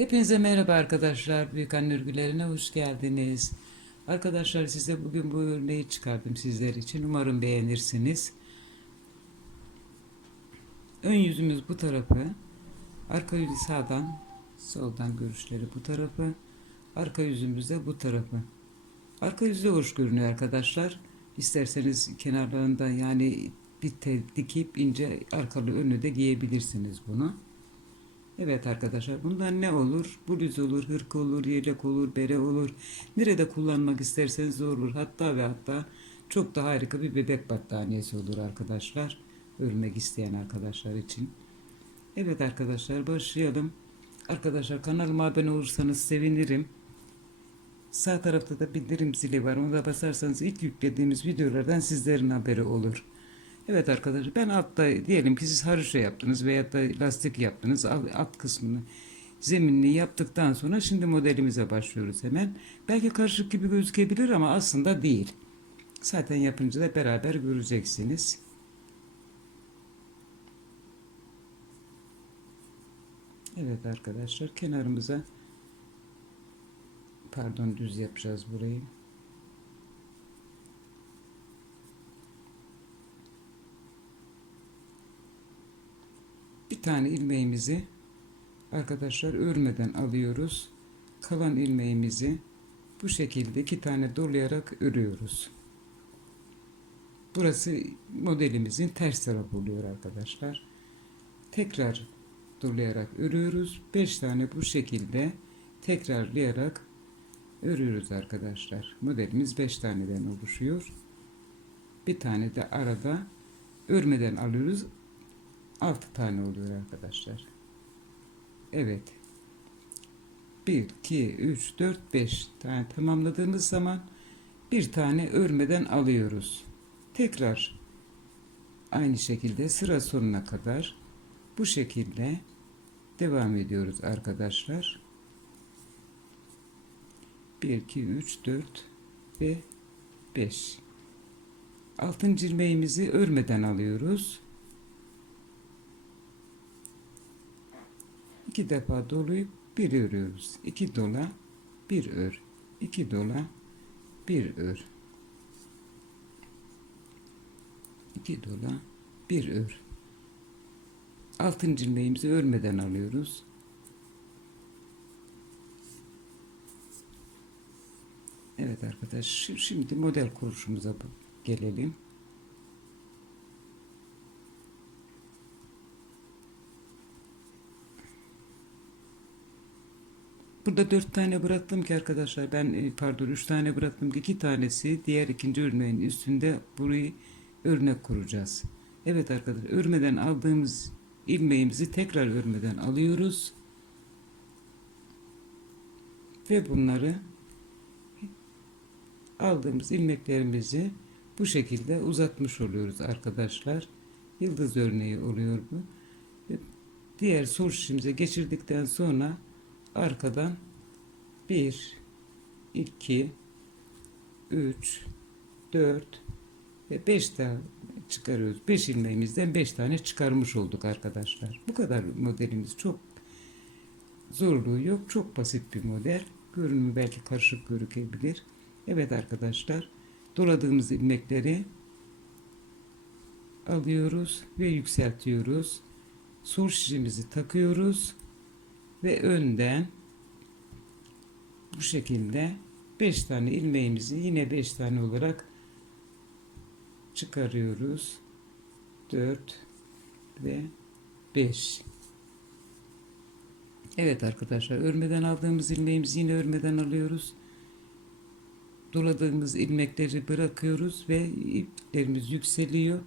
Hepinize merhaba arkadaşlar. Büyük Anne Örgülerine hoş geldiniz. Arkadaşlar size bugün bu örneği çıkardım sizler için. Umarım beğenirsiniz. Ön yüzümüz bu tarafı. Arka yüzü sağdan, soldan görüşleri bu tarafı. Arka yüzümüz de bu tarafı. Arka yüzü hoş görünüyor arkadaşlar. İsterseniz kenarlarından yani bir dikip ince arkalı önü de giyebilirsiniz bunu. Evet arkadaşlar bundan ne olur? Bluz olur, hırka olur, yelek olur, bere olur. Nerede kullanmak isterseniz olur. Hatta ve hatta çok da harika bir bebek battaniyesi olur arkadaşlar. Örmek isteyen arkadaşlar için. Evet arkadaşlar başlayalım. Arkadaşlar kanalıma abone olursanız sevinirim. Sağ tarafta da bildirim zili var. Onu da basarsanız ilk yüklediğimiz videolardan sizlerin haberi olur. Evet arkadaşlar ben altta diyelim ki siz haroşa yaptınız veya da lastik yaptınız. Alt, kısmını zeminini yaptıktan sonra şimdi modelimize başlıyoruz hemen. Belki karışık gibi gözükebilir ama aslında değil. Zaten yapınca da beraber göreceksiniz. Evet arkadaşlar kenarımıza pardon düz yapacağız burayı. Bir tane ilmeğimizi arkadaşlar örmeden alıyoruz. Kalan ilmeğimizi bu şekilde iki tane dolayarak örüyoruz. Burası modelimizin ters tarafı oluyor arkadaşlar. Tekrar dolayarak örüyoruz. 5 tane bu şekilde tekrarlayarak örüyoruz arkadaşlar. Modelimiz 5 taneden oluşuyor. Bir tane de arada örmeden alıyoruz. 6 tane oluyor arkadaşlar. Evet. 1, 2, 3, 4, 5 tane tamamladığımız zaman bir tane örmeden alıyoruz. Tekrar aynı şekilde sıra sonuna kadar bu şekilde devam ediyoruz arkadaşlar. 1, 2, 3, 4 ve 5. Altın ilmeğimizi örmeden alıyoruz. İki defa dolayıp bir örüyoruz. İki dola, bir ör. İki dola, bir ör. İki dola, bir ör. Altın ilmeğimizi örmeden alıyoruz. Evet arkadaş, şimdi model kuruşumuza gelelim. Burada dört tane bıraktım ki arkadaşlar ben e, pardon üç tane bıraktım ki iki tanesi diğer ikinci örneğin üstünde burayı örnek kuracağız. Evet arkadaşlar örmeden aldığımız ilmeğimizi tekrar örmeden alıyoruz. Ve bunları aldığımız ilmeklerimizi bu şekilde uzatmış oluyoruz arkadaşlar. Yıldız örneği oluyor bu. Diğer soru şişimize geçirdikten sonra arkadan 1 2 3 4 ve 5 tane çıkarıyoruz. 5 ilmeğimizden 5 tane çıkarmış olduk arkadaşlar. Bu kadar modelimiz çok zorluğu yok. Çok basit bir model. Görünümü belki karışık görükebilir. Evet arkadaşlar doladığımız ilmekleri alıyoruz ve yükseltiyoruz. Sur şişimizi takıyoruz ve önden bu şekilde 5 tane ilmeğimizi yine 5 tane olarak çıkarıyoruz. 4 ve 5. Evet arkadaşlar örmeden aldığımız ilmeğimizi yine örmeden alıyoruz. Doladığımız ilmekleri bırakıyoruz ve iplerimiz yükseliyor.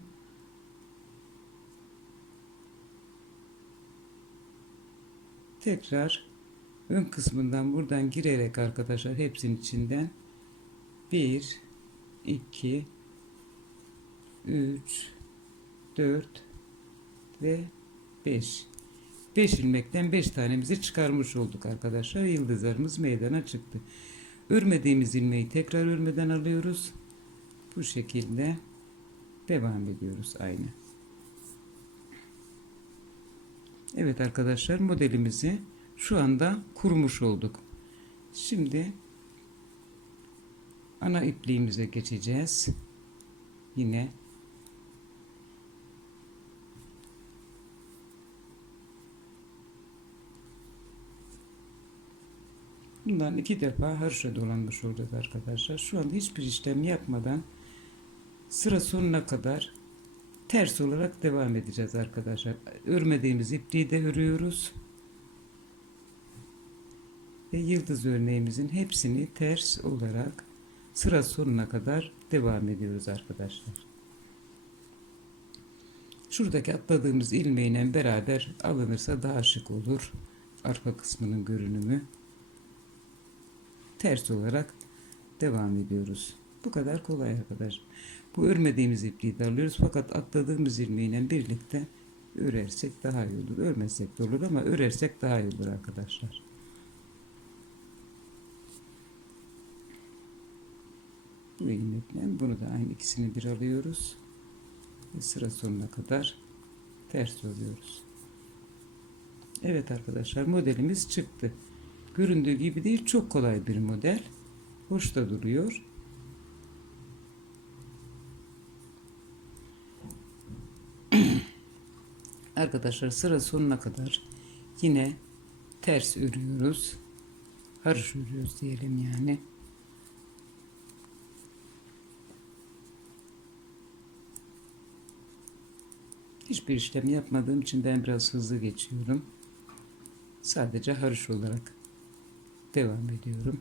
Tekrar ön kısmından buradan girerek arkadaşlar hepsinin içinden 1 2 3 4 ve 5 5 ilmekten 5 tanemizi çıkarmış olduk arkadaşlar. Yıldızlarımız meydana çıktı. Örmediğimiz ilmeği tekrar örmeden alıyoruz. Bu şekilde devam ediyoruz aynı. Evet arkadaşlar modelimizi şu anda kurmuş olduk. Şimdi ana ipliğimize geçeceğiz. Yine Bundan iki defa haroşa dolanmış olacağız arkadaşlar. Şu anda hiçbir işlem yapmadan sıra sonuna kadar ters olarak devam edeceğiz arkadaşlar. Örmediğimiz ipliği de örüyoruz. Ve yıldız örneğimizin hepsini ters olarak sıra sonuna kadar devam ediyoruz arkadaşlar. Şuradaki atladığımız ilmeğiyle beraber alınırsa daha şık olur. Arka kısmının görünümü ters olarak devam ediyoruz. Bu kadar kolay arkadaş. Bu örmediğimiz ipliği de alıyoruz fakat atladığımız ilmeğiyle birlikte örersek daha iyi olur. Örmezsek de olur ama örersek daha iyi olur arkadaşlar. Bu ilmekle bunu da aynı ikisini bir alıyoruz. Ve sıra sonuna kadar ters örüyoruz. Evet arkadaşlar modelimiz çıktı. Göründüğü gibi değil çok kolay bir model. Hoş da duruyor. Arkadaşlar sıra sonuna kadar yine ters örüyoruz. Harış örüyoruz diyelim yani. Hiçbir işlem yapmadığım için ben biraz hızlı geçiyorum. Sadece harış olarak devam ediyorum.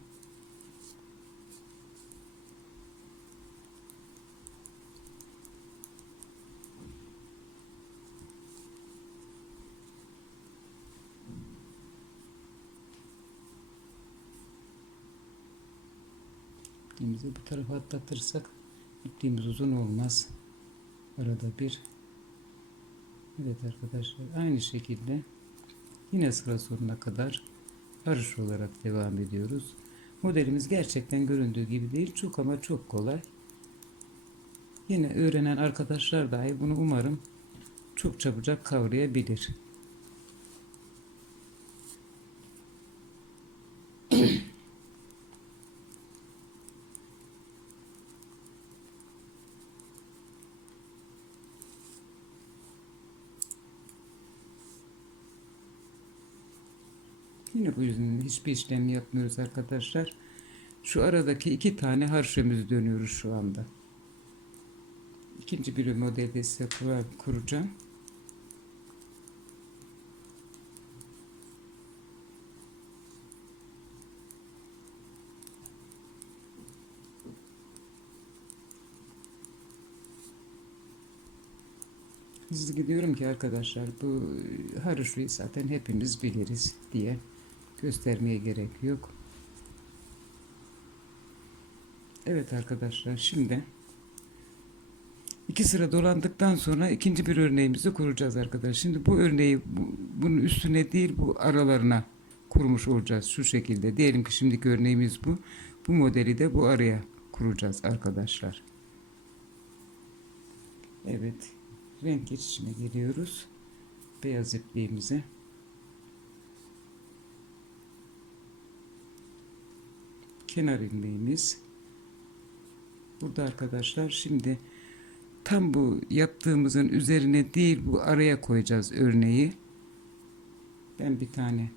İpliğimizi bu tarafa atlatırsak ipliğimiz uzun olmaz. Arada bir. Evet arkadaşlar aynı şekilde yine sıra sonuna kadar karış olarak devam ediyoruz. Modelimiz gerçekten göründüğü gibi değil. Çok ama çok kolay. Yine öğrenen arkadaşlar dahi bunu umarım çok çabucak kavrayabilir. Yine bu yüzden hiçbir işlem yapmıyoruz arkadaşlar. Şu aradaki iki tane harşemizi dönüyoruz şu anda. İkinci bir modelde size kur- kuracağım. Hızlı gidiyorum ki arkadaşlar bu haroşayı zaten hepimiz biliriz diye göstermeye gerek yok. Evet arkadaşlar şimdi iki sıra dolandıktan sonra ikinci bir örneğimizi kuracağız arkadaşlar. Şimdi bu örneği bu- bunun üstüne değil bu aralarına kurmuş olacağız şu şekilde. Diyelim ki şimdiki örneğimiz bu. Bu modeli de bu araya kuracağız arkadaşlar. Evet. Renk geçişine geliyoruz. Beyaz ipliğimize. Kenar ilmeğimiz. Burada arkadaşlar şimdi tam bu yaptığımızın üzerine değil bu araya koyacağız örneği. Ben bir tane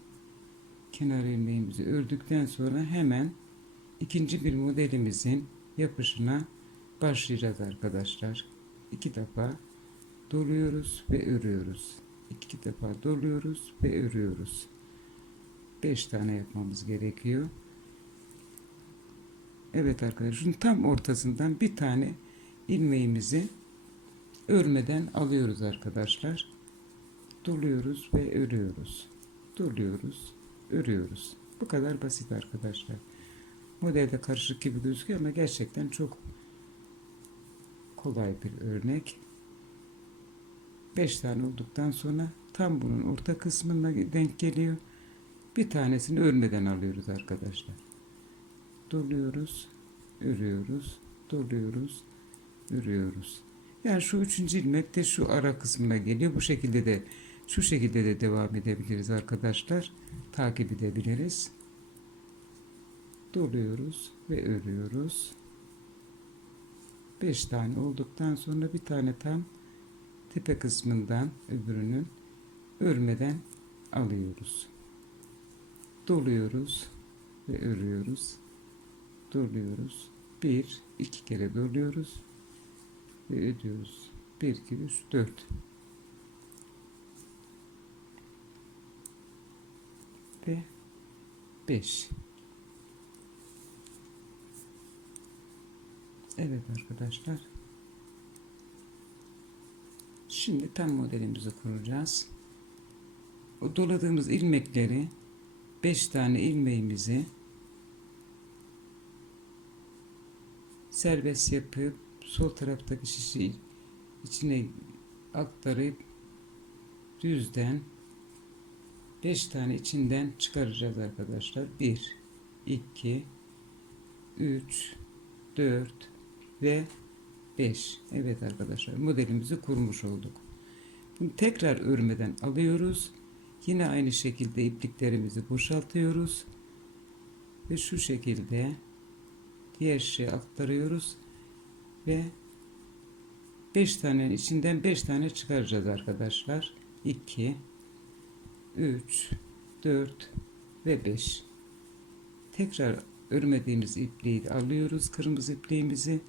kenar ilmeğimizi ördükten sonra hemen ikinci bir modelimizin yapışına başlayacağız arkadaşlar. İki defa doluyoruz ve örüyoruz. İki defa doluyoruz ve örüyoruz. Beş tane yapmamız gerekiyor. Evet arkadaşlar şunun tam ortasından bir tane ilmeğimizi örmeden alıyoruz arkadaşlar. Doluyoruz ve örüyoruz. Doluyoruz, örüyoruz. Bu kadar basit arkadaşlar. Modelde karışık gibi gözüküyor ama gerçekten çok kolay bir örnek. 5 tane olduktan sonra tam bunun orta kısmına denk geliyor. Bir tanesini örmeden alıyoruz arkadaşlar doluyoruz, örüyoruz, doluyoruz, örüyoruz. Yani şu üçüncü ilmek de şu ara kısmına geliyor. Bu şekilde de Şu şekilde de devam edebiliriz arkadaşlar. Takip edebiliriz. Doluyoruz ve örüyoruz. 5 tane olduktan sonra bir tane tam tepe kısmından öbürünün örmeden alıyoruz. Doluyoruz ve örüyoruz. Doluyoruz. Bir, iki kere doluyoruz ve ödüyoruz. 1, 2, 3, 4. Ve 5. Evet arkadaşlar. Şimdi tam modelimizi kuracağız. O doladığımız ilmekleri 5 tane ilmeğimizi serbest yapıp sol taraftaki şişi içine aktarıp düzden 5 tane içinden çıkaracağız arkadaşlar. 1 2 3 4 ve 5. Evet arkadaşlar modelimizi kurmuş olduk. Bunu tekrar örmeden alıyoruz. Yine aynı şekilde ipliklerimizi boşaltıyoruz. Ve şu şekilde diğer şeye aktarıyoruz. Ve 5 tanenin içinden 5 tane çıkaracağız arkadaşlar. 2 3 4 ve 5. Tekrar örmediğimiz ipliği alıyoruz. Kırmızı ipliğimizi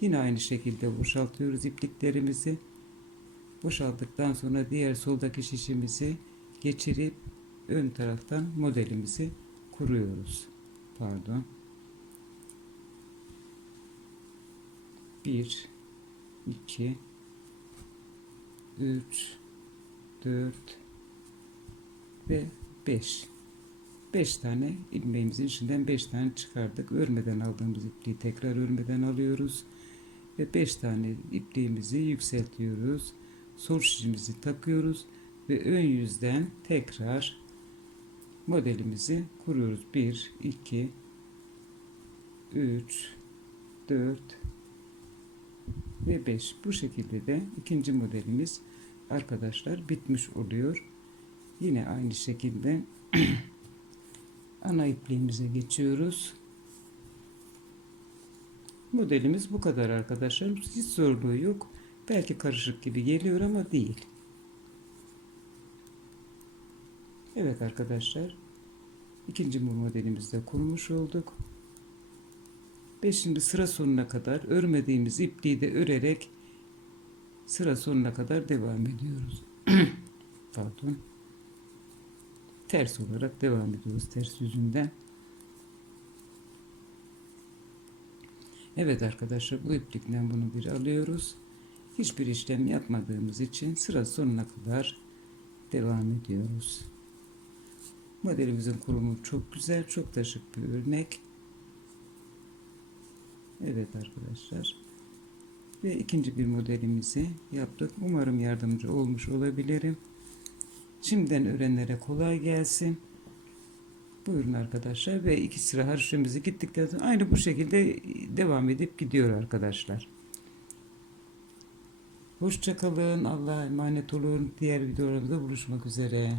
yine aynı şekilde boşaltıyoruz ipliklerimizi. Boşalttıktan sonra diğer soldaki şişimizi geçirip ön taraftan modelimizi kuruyoruz. Pardon. 1 2 3 4 ve 5 5 tane ilmeğimizin içinden 5 tane çıkardık. Örmeden aldığımız ipliği tekrar örmeden alıyoruz. Ve 5 tane ipliğimizi yükseltiyoruz. Sol şişimizi takıyoruz. Ve ön yüzden tekrar modelimizi kuruyoruz. 1, 2, 3, 4 ve 5. Bu şekilde de ikinci modelimiz arkadaşlar bitmiş oluyor. Yine aynı şekilde ana ipliğimize geçiyoruz. Modelimiz bu kadar arkadaşlar. Hiç zorluğu yok. Belki karışık gibi geliyor ama değil. Evet arkadaşlar. ikinci bu modelimizde kurmuş olduk. Ve şimdi sıra sonuna kadar örmediğimiz ipliği de örerek sıra sonuna kadar devam ediyoruz. Pardon ters olarak devam ediyoruz ters yüzünden. Evet arkadaşlar bu iplikten bunu bir alıyoruz. Hiçbir işlem yapmadığımız için sıra sonuna kadar devam ediyoruz. Modelimizin kurumu çok güzel, çok da şık bir örnek. Evet arkadaşlar. Ve ikinci bir modelimizi yaptık. Umarım yardımcı olmuş olabilirim. Şimdiden öğrenlere kolay gelsin. Buyurun arkadaşlar ve iki sıra harçlığımızı gittikten sonra aynı bu şekilde devam edip gidiyor arkadaşlar. Hoşçakalın. Allah'a emanet olun. Diğer videolarımızda buluşmak üzere.